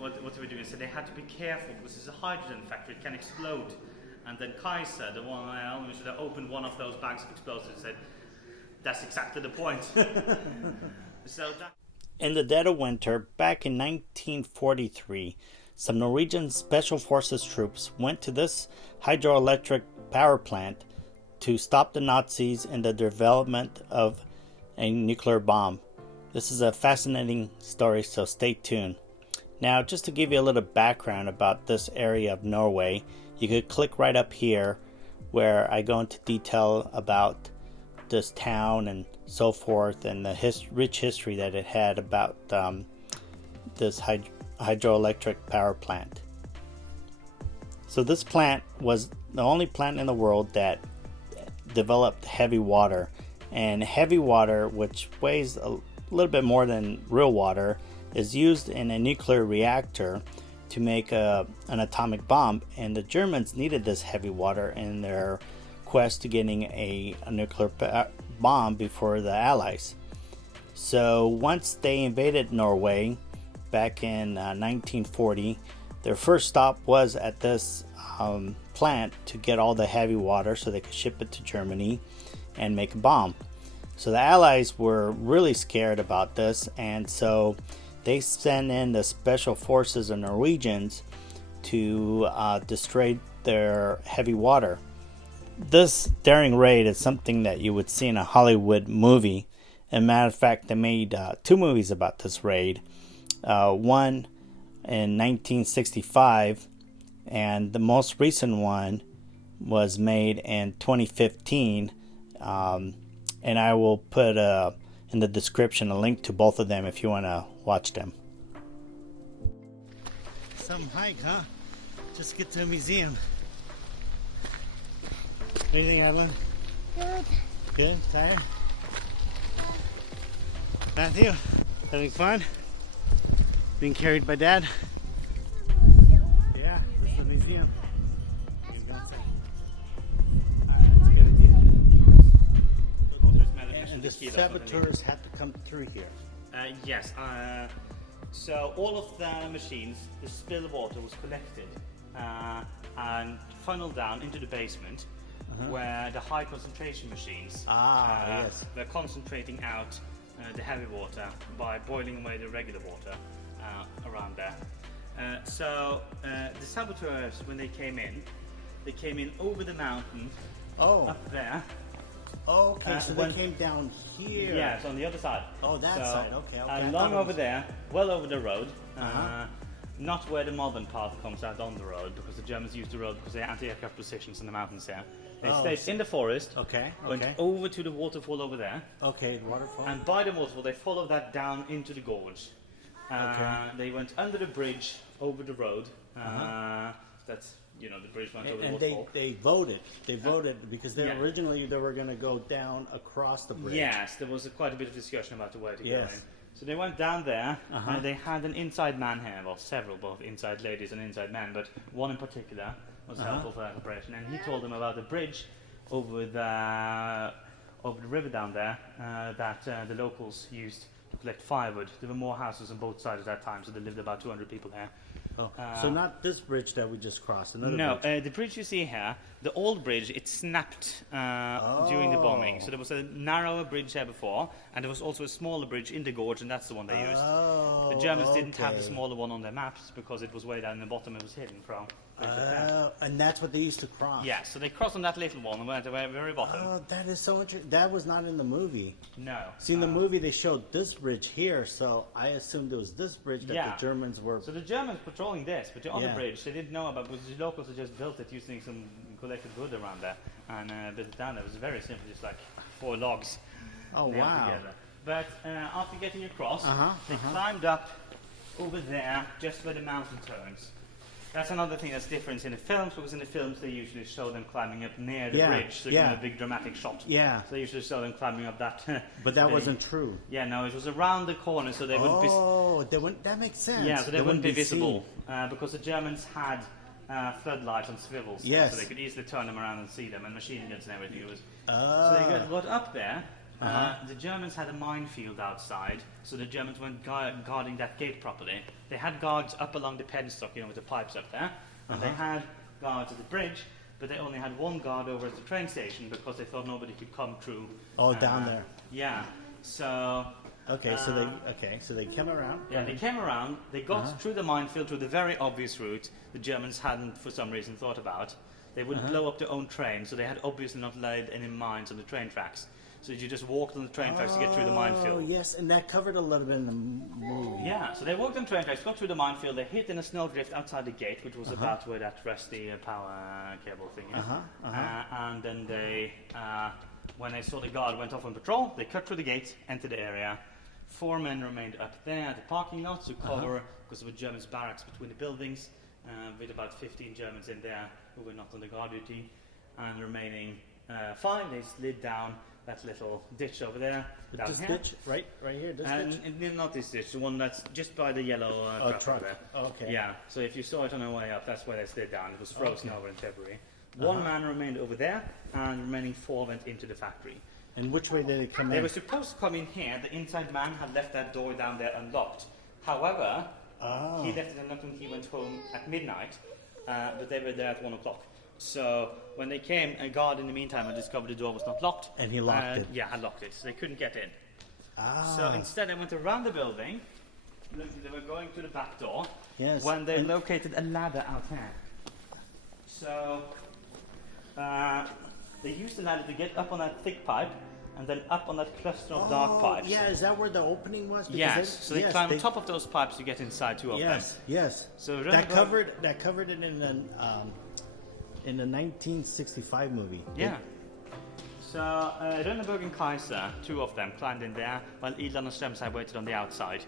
what they were doing. So they had to be careful because it's a hydrogen factory; it can explode. And then Kaiser, the one who should have opened one of those bags of explosives, said, "That's exactly the point." So that. In the dead of winter, back in 1943, some Norwegian Special Forces troops went to this hydroelectric power plant to stop the Nazis in the development of a nuclear bomb. This is a fascinating story, so stay tuned. Now, just to give you a little background about this area of Norway, you could click right up here where I go into detail about this town and so forth, and the rich history that it had about this hydroelectric power plant. So this plant was the only plant in the world that developed heavy water, and heavy water, which weighs a little bit more than real water, is used in a nuclear reactor to make an atomic bomb, and the Germans needed this heavy water in their quest to getting a nuclear bomb before the Allies. So once they invaded Norway back in 1940, their first stop was at this plant to get all the heavy water so they could ship it to Germany and make a bomb. So the Allies were really scared about this, and so they sent in the Special Forces of Norwegians to destroy their heavy water. This daring raid is something that you would see in a Hollywood movie. As a matter of fact, they made 2 movies about this raid. One in 1965, and the most recent one was made in 2015. And I will put in the description a link to both of them if you want to watch them. Some hike, huh? Just get to a museum. What do you think, Evelyn? Good. Good? Tired? Matthew, having fun? Being carried by Dad? Yeah, this is the museum. You can go inside. That's a good idea. And the saboteurs had to come through here. Yes. So all of the machines, the spill water was collected and funneled down into the basement, where the high concentration machines were concentrating out the heavy water by boiling away the regular water around there. So the saboteurs, when they came in over the mountain up there. Okay, so they came down here. Yes, on the other side. Oh, that side. Okay. Along over there, well over the road. Not where the modern path comes out on the road, because the Germans used the road because they had anti-aircraft positions in the mountains there. They stayed in the forest. Went over to the waterfall over there. Okay, waterfall. And by the waterfall, they followed that down into the gorge. They went under the bridge over the road. That's the bridge went over the waterfall. And they voted. They voted because originally they were going to go down across the bridge. Yes, there was quite a bit of discussion about the way to go in. So they went down there, and they had an inside man here, well, several, both inside ladies and inside men, but one in particular was helpful for that operation, and he told them about the bridge over the river down there that the locals used to collect firewood. There were more houses on both sides at that time, so there lived about 200 people here. So not this bridge that we just crossed, another bridge. The bridge you see here, the old bridge, it snapped during the bombing. So there was a narrower bridge there before, and there was also a smaller bridge in the gorge, and that's the one they used. The Germans didn't have the smaller one on their maps because it was way down in the bottom. It was hidden from. And that's what they used to cross. Yeah, so they crossed on that little one and went to the very bottom. Oh, that is so interesting. That was not in the movie. No. See, in the movie they showed this bridge here, so I assumed it was this bridge that the Germans were... So the Germans patrolling this, but the other bridge they didn't know about, because the locals had just built it using some collected wood around there and built it down there. It was very simple, just like 4 logs nailed together. But after getting across, they climbed up over there, just where the mountain turns. That's another thing that's different in the films, because in the films they usually show them climbing up near the bridge, so you get a big dramatic shot. Yeah. So they usually show them climbing up that. But that wasn't true. Yeah, no, it was around the corner, so they wouldn't be... Oh, that makes sense. Yeah, so they wouldn't be visible, because the Germans had floodlights on swivels, so they could easily turn them around and see them, and machine guns and everything. So they got up there, The Germans had a minefield outside, so the Germans weren't guarding that gate properly. They had guards up along the penstock, with the pipes up there, and they had guards at the bridge, but they only had one guard over at the train station because they thought nobody could come through. Oh, down there. Yeah. So. Okay, so they came around. Yeah, they came around. They got through the minefield through the very obvious route the Germans hadn't, for some reason, thought about. They wouldn't blow up their own train, so they had obviously not laid any mines on the train tracks. So you just walked on the train tracks to get through the minefield. Oh, yes, and that covered a little bit in the movie. Yeah, so they walked on train tracks, got through the minefield, they hit in a snowdrift outside the gate, which was about where that rusty power cable thing is. And then they, when they saw the guard went off on patrol, they cut through the gate, entered the area. 4 men remained up there at the parking lot to cover, because there were Germans barracks between the buildings, with about 15 Germans in there who were not on the guard duty. And the remaining 5, they slid down that little ditch over there. This ditch? Right here, this ditch? Not this ditch, the one that's just by the yellow truck there. Oh, okay. Yeah, so if you saw it on the way up, that's where they slid down. It was frozen over in February. 1 man remained over there, and the remaining 4 went into the factory. And which way did they come in? They were supposed to come in here. The inside man had left that door down there unlocked. However, he left it unlocked when he went home at midnight, but they were there at 1 o'clock. So when they came, a guard in the meantime had discovered the door was not locked. And he locked it? Yeah, had locked it, so they couldn't get in. So instead they went around the building. They were going to the back door when they located a ladder out here. So they used the ladder to get up on that thick pipe and then up on that cluster of dark pipes. Yeah, is that where the opening was? Because yes, so they climbed on top of those pipes to get inside 2 of them. Yes. So that covered it in the 1965 movie. Yeah. So Rönneberg and Kaiser, 2 of them, climbed in there, while Idland and Strömsheim waited on the outside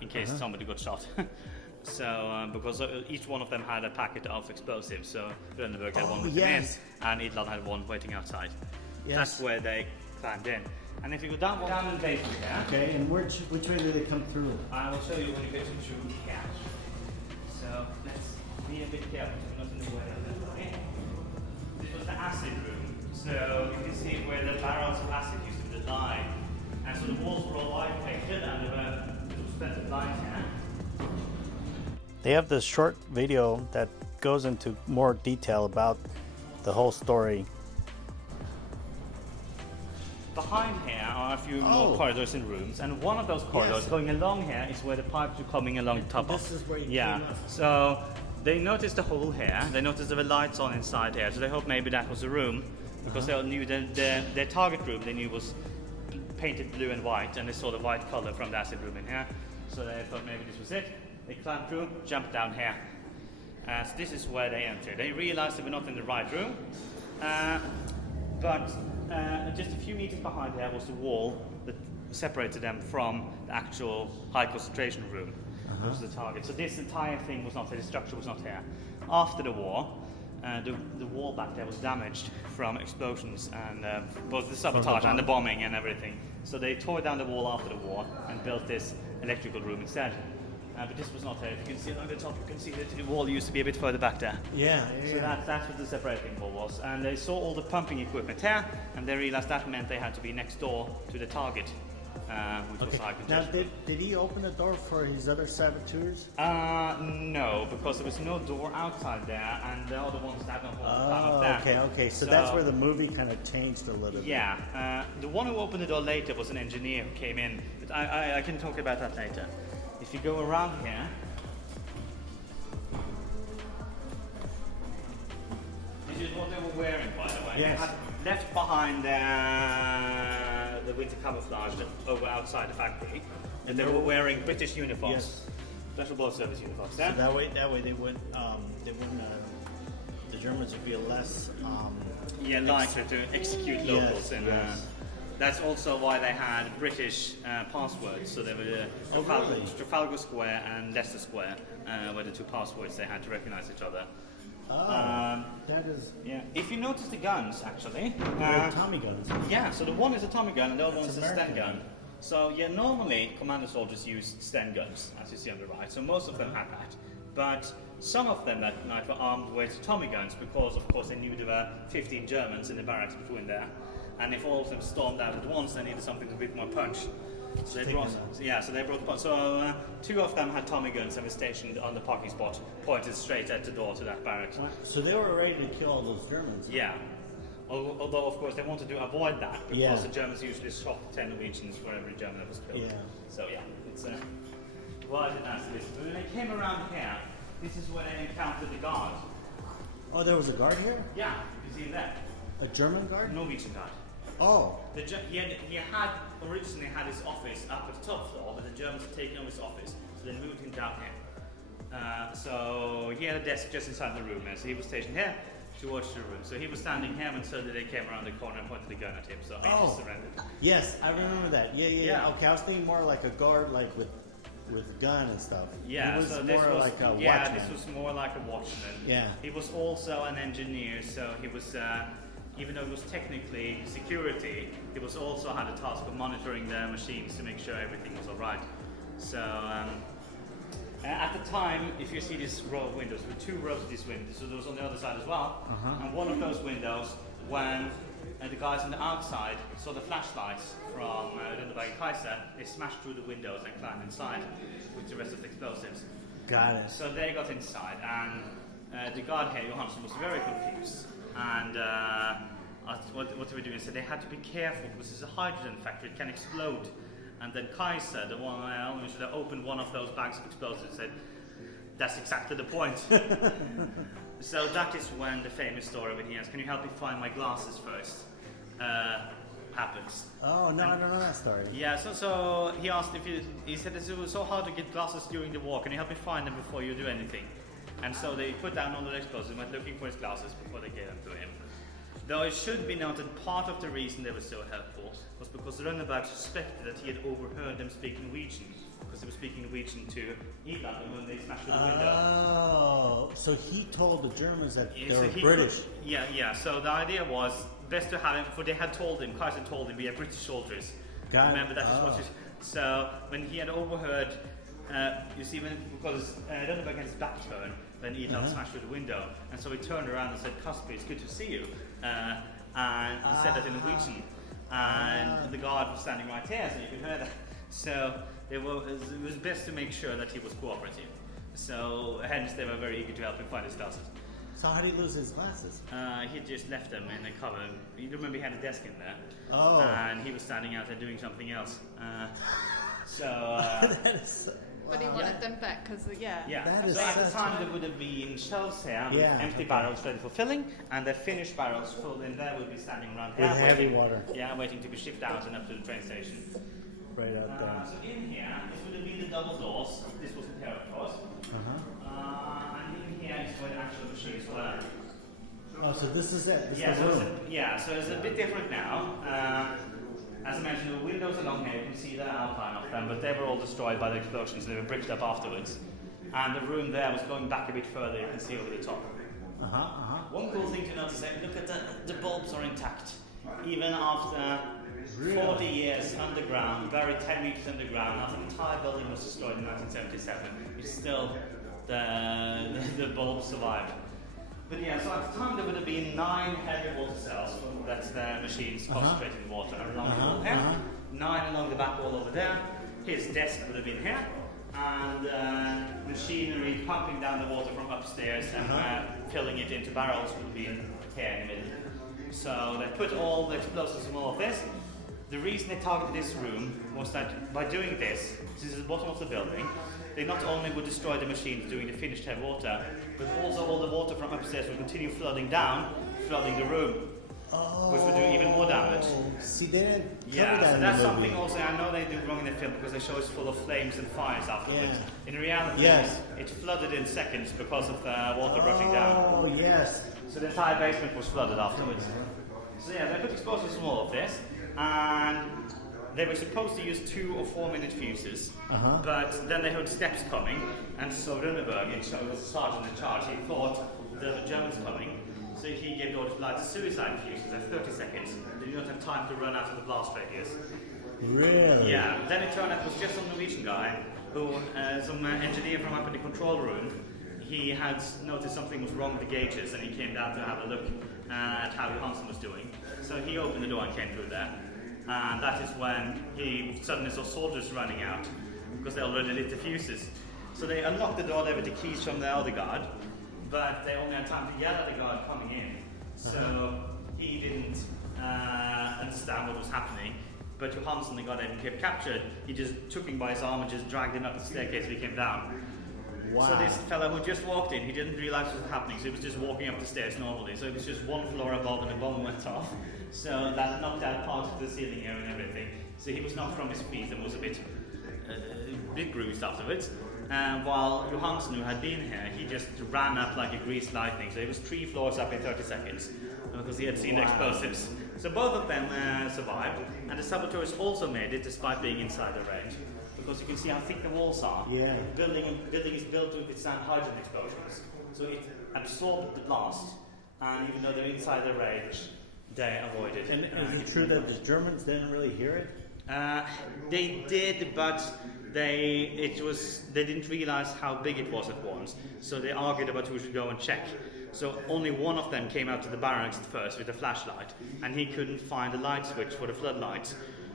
in case somebody got shot. So, because each one of them had a packet of explosives, so Rönneberg had one with them in, and Idland had one waiting outside. That's where they climbed in. And if you go down the basement here... Okay, and which way did they come through? I will show you when you get into here. So, let's be a bit careful, not in the way of the... This was the acid room, so you can see where the barrels of acid used to be lying. And so the walls were all white painted, and there were expensive lines here. They have this short video that goes into more detail about the whole story. Behind here are a few more corridors and rooms, and one of those corridors going along here is where the pipes are coming along the top of. This is where you came up. So they noticed the hole here, they noticed there were lights on inside here, so they hoped maybe that was a room, because they knew their target room they knew was painted blue and white, and they saw the white color from the acid room in here, so they thought maybe this was it. They climbed through, jumped down here. So this is where they entered. They realized they were not in the right room, but just a few meters behind there was the wall that separated them from the actual high concentration room. That was the target. So this entire thing was not here, the structure was not here. After the war, the wall back there was damaged from explosions and both the sabotage and the bombing and everything. So they tore down the wall after the war and built this electrical room instead. But this was not there. If you can see along the top, you can see that the wall used to be a bit further back there. So that's what the separating wall was. And they saw all the pumping equipment here, and they realized that meant they had to be next door to the target, which was high concentration. Now, did he open the door for his other saboteurs? No, because there was no door outside there, and the other ones had no door up there. Okay. So that's where the movie kind of changed a little bit. Yeah. The one who opened the door later was an engineer who came in, but I can talk about that later. If you go around here, this is what they were wearing, by the way. They had left behind the winter camouflage over outside the factory, and they were wearing British uniforms, Special Border Service uniforms. So that way they wouldn't. The Germans would be less. Likely to execute locals and. That's also why they had British passwords. So they were Trafalgar Square and Leicester Square were the 2 passwords they had to recognize each other. That is. Yeah. If you notice the guns, actually. Tommy guns. Yeah. So the one is a Tommy gun and the other one is a Sten gun. So normally commander soldiers use Sten guns, as you see on the right. So most of them had that. But some of them that night were armed with Tommy guns because, of course, they knew there were 15 Germans in the barracks between there. and if all of them stormed out at once, they needed something a bit more punch. So they brought, the punch. So 2 of them had Tommy guns and were stationed on the parking spot, pointed straight at the door to that barrack. So they were ready to kill all those Germans. Yeah. Although, of course, they wanted to avoid that because the Germans usually shot 10 Norwegians for every German that was killed. Yeah. So yeah, it's why did I say this? When they came around here, this is where they encountered the guard. Oh, there was a guard here? Yeah, you can see that. A German guard? Norwegian guard. Oh. He had originally had his office up at the top floor, but the Germans had taken over his office, so they moved him down here. So he had a desk just inside the room, so he was stationed here to watch the room. So he was standing here when suddenly they came around the corner and pointed the gun at him, so he just surrendered. Yes, I remember that. Yeah. Okay, I was thinking more like a guard, like with gun and stuff. Yeah, he was so more like a watchman. this was more like a watchman. Yeah. He was also an engineer, so he was, even though it was technically security, he was also had a task of monitoring the machines to make sure everything was all right. So at the time, if you see this row of windows, there were 2 rows of these windows, so there was on the other side as well. And one of those windows, when the guys on the outside saw the flashlights from Gunnerside Kaiser, they smashed through the windows and climbed inside with the rest of the explosives. Got it. So they got inside, and the guard here, Johansson, was very confused. And what they were doing, so they had to be careful because it's a hydrogen factory, it can explode. And then Kaiser, the one who should have opened one of those bags of explosives, said, "That's exactly the point." So that is when the famous story when he asked, "Can you help me find my glasses first?" Happens. Oh, no, I don't know that story. Yeah, so he asked he said it was so hard to get glasses during the war, can you help me find them before you do anything? And so they put down all the explosives and went looking for his glasses before they gave them to him. Though it should be noted, part of the reason they were so helpful was because the Runneberg suspected that he had overheard them speak Norwegian, because they were speaking Norwegian to Ida when they smashed through the window. Oh, so he told the Germans that they were British. So the idea was best to have him, for they had told him, Kaiser told him, we are British soldiers. Remember, that is what so when he had overheard, you see, because Runneberg had his back turned, when Ida smashed through the window, and so he turned around and said, "Kasper, it's good to see you." And he said that in Norwegian, and the guard was standing right here, so you could hear that. So it was best to make sure that he was cooperative. So hence they were very eager to help him find his glasses. So how did he lose his glasses? He just left them in the cover. You remember he had a desk in there, and he was standing out there doing something else. But he wanted them back because, That is so at the time there would have been shelves here with empty barrels ready for filling, and the finished barrels filled in there would be standing around here. With heavy water. Yeah, waiting to be shipped out and up to the train station. Right out there. So in here, this would have been the double doors. This wasn't here, of course. And in here is where the actual machines were. Oh, so this is it? So it's a bit different now. As I mentioned, the windows along here, you can see the outline of them, but they were all destroyed by the explosions. They were bricked up afterwards. And the room there was going back a bit further, you can see over the top. One cool thing to notice, look at the bulbs are intact. Even after 40 years underground, buried 10 meters underground, after the entire building was destroyed in 1977, it's still the bulbs survived. But so at the time there would have been 9 heavy water cells, that's the machines concentrating water along the wall here, 9 along the back wall over there, his desk would have been here, and machinery pumping down the water from upstairs and filling it into barrels would be here in the middle. So they put all the explosives in all of this. The reason they targeted this room was that by doing this is the bottom of the building, they not only would destroy the machines doing the finished heavy water, but also all the water from upstairs would continue flooding down, flooding the room, which would do even more damage. See, they didn't cover Yeah, that so in that's the something movie. also I know they do wrong in the film because they show it's full of flames and fires afterwards. Yeah. In reality, it flooded in seconds because of the water rushing down. Oh, yes. So the entire basement was flooded afterwards. So they put explosives in all of this, and they were supposed to use 2 or 4 minute fuses, but then they heard steps coming, and so Runneberg, who was the sergeant in charge, he thought there were Germans coming, so he gave orders to light a suicide fuse at 30 seconds. They did not have time to run out of the blast radius. Really? Yeah, then it turned out it was just some Norwegian guy, who, some engineer from up in the control room, he had noticed something was wrong with the gauges, and he came down to have a look. at how Johansen was doing. So he opened the door and came through there. And that is when he suddenly saw soldiers running out because they already lit the fuses. So they unlocked the door there with the keys from the other guard, but they only had time to yell at the guard coming in. So he didn't understand what was happening. But Johansen, the guy that he kept captured, he just took him by his arm and just dragged him up the staircase as he came down. Wow. So this fellow who just walked in, he didn't realize what was happening, so he was just walking up the stairs normally. So it was just one floor above and the bomb went off. So that knocked out part of the ceiling here and everything. So he was knocked from his feet and was a bit bruised afterwards. While Johansen, who had been here, he just ran up like a greased lightning. So he was 3 floors up in 30 seconds because he had seen the explosives. So both of them survived, and the saboteurs also made it despite being inside the range. Because you can see how thick the walls are. Yeah. Building is built to withstand hydrogen explosions. So it absorbed the blast, and even though they're inside the range, they avoided it. And is it true that the Germans didn't really hear it? They did, but they didn't realize how big it was at once. So they argued about who should go and check. So only one of them came out to the barracks at first with a flashlight, and he couldn't find a light switch for the floodlights.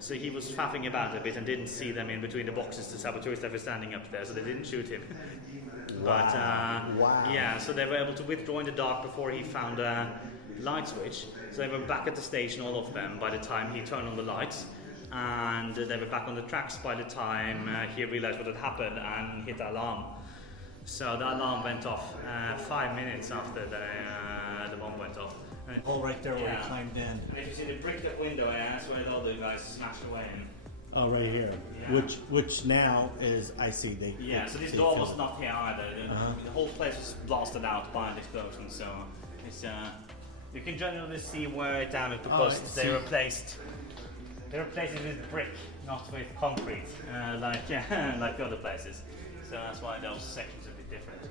So he was faffing about a bit and didn't see them in between the boxes, the saboteurs that were standing up there, so they didn't shoot him. Wow. But Wow. yeah, so they were able to withdraw in the dark before he found a light switch. So they were back at the station, all of them, by the time he turned on the lights. And they were back on the tracks by the time he realized what had happened and hit the alarm. So the alarm went off 5 minutes after the bomb went off. And Oh, right there where he climbed in. And if you see the bricked window, that's where the other guys smashed away in. Oh, right here. Yeah. Which now is, I see. So this door was not here either. The whole place was blasted out by the explosion. So it's you can generally see where it damaged because they replaced it with brick, not with concrete, like like other places. So that's why those sections are a bit different.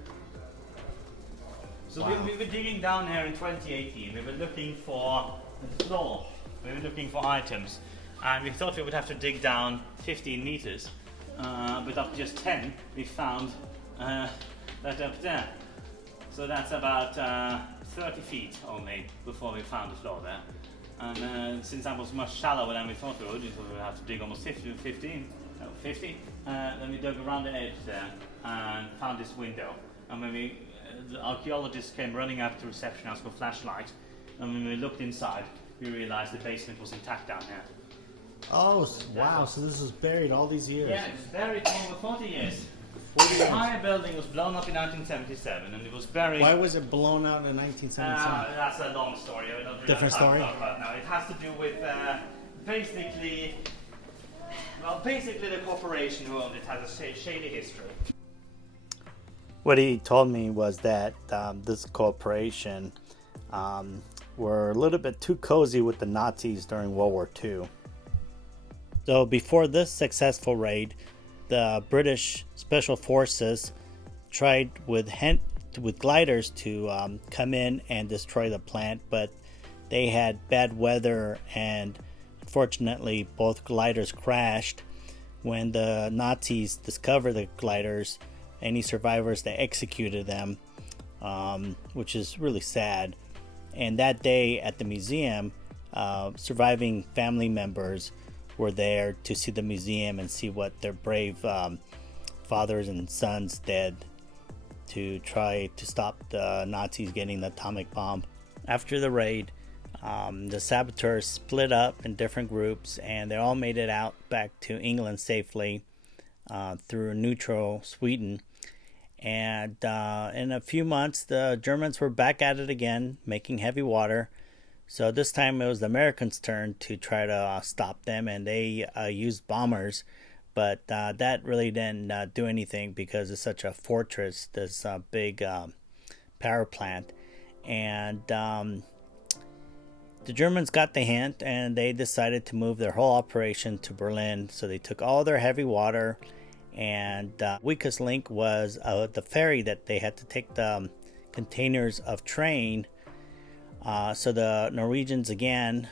So we were digging down here in 2018. We were looking for the floor. We were looking for items, and we thought we would have to dig down 15 meters, but after just 10, we found that up there. So that's about 30 feet only before we found the floor there. And since that was much shallower than we thought we would have to dig almost 50. Then we dug around the edge there and found this window. And when the archaeologists came running up to reception house with a flashlight, and when we looked inside, we realized the basement was intact down here. Oh, wow. So this was buried all these years. Yeah, it was buried for over 40 years. The entire building was blown up in 1977, and it was buried. Why was it blown out in 1977? That's a long story. I don't really Different have time story? to talk about it now. It has to do with basically the corporation who owned it has a shady history. What he told me was that this corporation were a little bit too cozy with the Nazis during World War II. So before this successful raid, the British Special Forces tried with gliders to come in and destroy the plant, but they had bad weather, and unfortunately both gliders crashed. When the Nazis discovered the gliders, any survivors, they executed them, which is really sad. And that day at the museum, surviving family members were there to see the museum and see what their brave fathers and sons did to try to stop the Nazis getting the atomic bomb. After the raid, the saboteurs split up in different groups, and they all made it out back to England safely through neutral Sweden. And in a few months, the Germans were back at it again, making heavy water. So this time it was the Americans' turn to try to stop them, and they used bombers. But that really didn't do anything because it's such a fortress, this big power plant. And the Germans got the hint, and they decided to move their whole operation to Berlin. So they took all their heavy water, and weakest link was the ferry that they had to take the containers of train. So the Norwegians again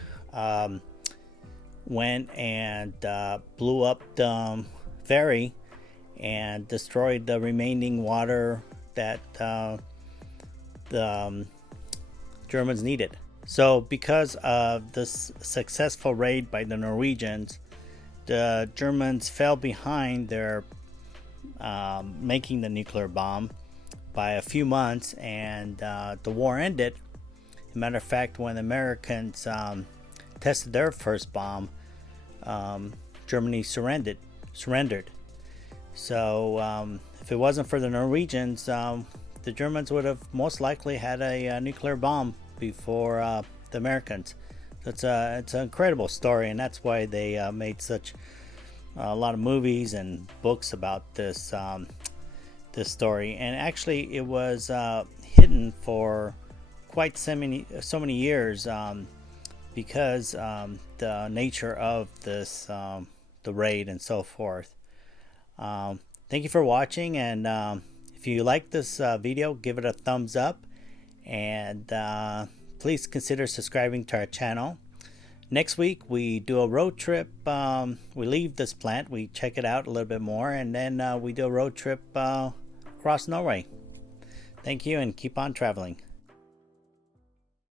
went and blew up the ferry and destroyed the remaining water that the Germans needed. So because of this successful raid by the Norwegians, the Germans fell behind their making the nuclear bomb by a few months, and the war ended. As a matter of fact, when the Americans tested their first bomb, Germany surrendered. So if it wasn't for the Norwegians, the Germans would have most likely had a nuclear bomb before the Americans. So it's an incredible story, and that's why they made such a lot of movies and books about this this story. And actually, it was hidden for quite so many years because the nature of this the raid and so forth. Thank you for watching, and if you like this video, give it a thumbs up, and please consider subscribing to our channel. Next week we do a road trip. We leave this plant, we check it out a little bit more, and then we do a road trip across Norway. Thank you, and keep on traveling.